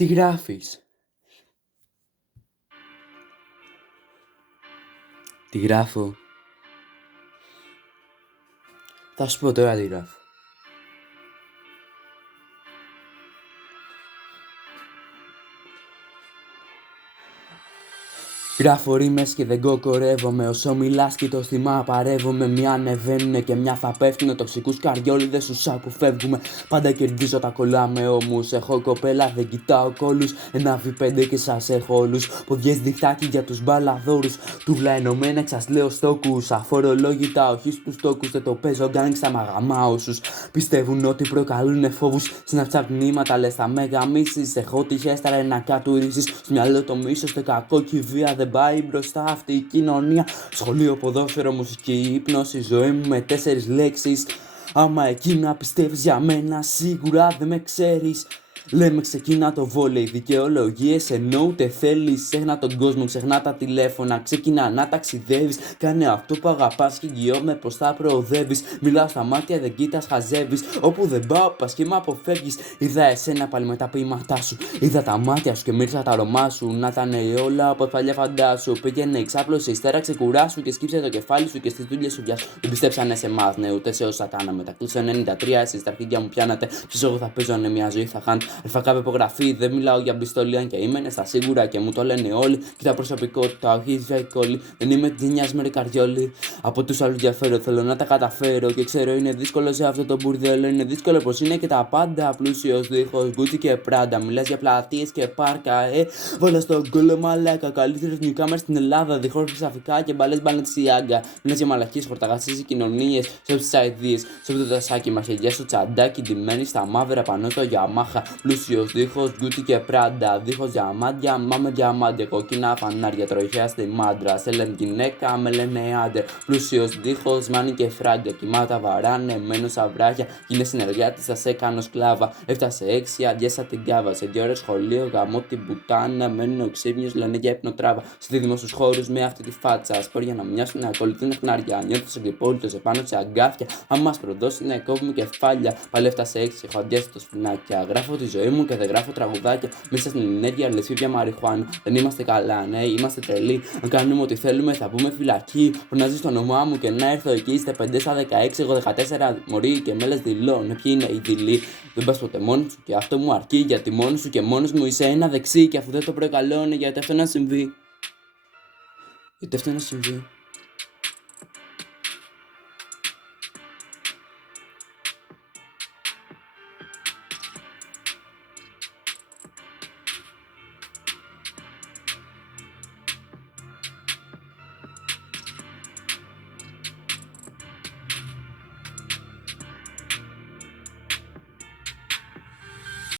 Τι γράφεις? Τι γράφω? Θα σου πω τώρα τι γράφω. Γράφω ρήμες και δεν κοκορεύομαι. Όσο μιλάς και το θυμά παρεύομαι. Μια ανεβαίνουνε και μια θα πέφτουνε. Τοξικούς καριόλιδες στους αποφεύγουμε. Πάντα κερδίζω, τα κολλάμε όμως. Έχω κοπέλα, δεν κοιτάω κόλλους. Ένα V5 και σας έχω όλους. Ποδιές διχτάκι για τους μπαλαδόρους. Τούβλα ενωμένα, σας λέω στόκους. Αφορολόγητα, όχι στους τόκους. Δεν το παίζω γκάνγκστα, μα γαμάω όσους πιστεύουν ότι προκαλούνε φόβους. Snapchat μνήματα λες θα με γαμίσεις. Έχω τυχές τα ρενακά του ρίσεις. Στο μυαλό το μίσος, το κακό και η βία. Δεν πάει μπροστά αυτή η κοινωνία. Σχολείο, ποδόσφαιρο, μουσική, ύπνωση. Ζωή μου με 4 λέξεις. Άμα εκείνα πιστεύεις για μένα, σίγουρα δεν με ξέρεις. Λέμε ξεκινά το βόλεϊ, δικαιολογίες ενώ ούτε θέλεις. Ξέχνα τον κόσμο, ξεχνά τα τηλέφωνα. Ξεκινά να ταξιδεύεις. Κάνε αυτό που αγαπάς και εγγυώμαι πως θα προοδεύεις. Μιλάω στα μάτια, δεν κοίτας, χαζεύεις. Όπου δεν πάω, πας και με αποφεύγεις. Είδα εσένα πάλι με τα ποίηματά σου. Είδα τα μάτια σου και μύρισα τα αρώμα σου. Να ήταν όλα από ασφαλεία φαντάσου. Πήγαινε εξάπλωσε, ύστερα ξεκουράσου και σκύψε το κεφάλι σου και στις δουλειές σου πιάσου. Δεν πιστέψανε σε εμάς, ναι, ούτε σε όσα κάναμε. Τα κλείσω 93, εσείς τα αρχίδια μου πιάνατε. Ποιος εγώ θα παίζω, ναι, μια ζωή θα χάνω. Αλφακά υπογραφή, δεν μιλάω για πιστολή, αν και είμαι στα σίγουρα και μου το λένε όλοι. Κοίτα προσωπικότητα, όχι φαϊκόλη. Δεν είμαι τη νοιάς με καριόλι. Από τους άλλους διαφέρω, θέλω να τα καταφέρω. Και ξέρω είναι δύσκολο σε αυτό το μπουρδέλο. Είναι δύσκολο πως είναι και τα πάντα. Πλούσιος δίχως Gucci και Prada. Μιλάς για πλατείες και πάρκα, Βάλα στον κόλλο μαλάκα. Καλύτερος newcomer στην Ελλάδα. Δίχως ψαφικά και μπαλές Balenciaga. Μιλάς για μαλακίες, χορταγασίες κοινωνίες. Σε τις αηδίες, σε το τασάκι μαχαιριά στο τσαντάκι. Ντυμένη στα μαύρα πανώ στο Yamaha. Πλούσιος δίχως Gucci και Prada. Δίχως διαμάντια, μα με διαμάντια. Κόκκινα φανάρια, τροχιά στη μάντρα. Σε λένε γυναίκα, με λένε άντρα. Πλούσιος δίχως μάνι και φράγκα. Κοιμάτα βαράνε, μένω στα βράχια. Γίνε συνεργάτη, σας έκανω σκλάβα. Έφτασε 6, αδειάσα την κάβα. Σε 2 ώρες σχολείο, γαμώ την πουτάνα. Μένω ξύπνιος, λένε για υπνοτράβα. Στη δημόσιους χώρους με αυτή τη φάτσα. Σπόρια να μοιάσουν, να ακολουθούν χνάρια. Νιώθω εγκυπόλυτος επάνω σε αγκάθια. Αν μας προδώσουν, κόβουμε κεφάλια. Πάλι έφτασε 6, έχω αδειάσει το σφινάκια. Γράφω τη ζωή μου και δεν γράφω τραγουδάκια. Μέσα στην ενέργεια λες φύγια μαριχουάνα. Δεν είμαστε καλά, ναι, είμαστε τρελοί. Αν κάνουμε ό,τι θέλουμε, θα πούμε φυλακή. Φωνάζει το όνομά μου και να έρθω εκεί. Είστε 5 στα 16, εγώ 14 μωρή και μέλες δηλώνε. Ποιοι είναι οι δειλοί. Δεν πας ποτέ μόνος σου και αυτό μου αρκεί. Γιατί μόνος σου και μόνος μου είσαι ένα δεξί. Και αφού δεν το προκαλώνε, γιατί αυτό να συμβεί. Γιατί αυτό να συμβεί.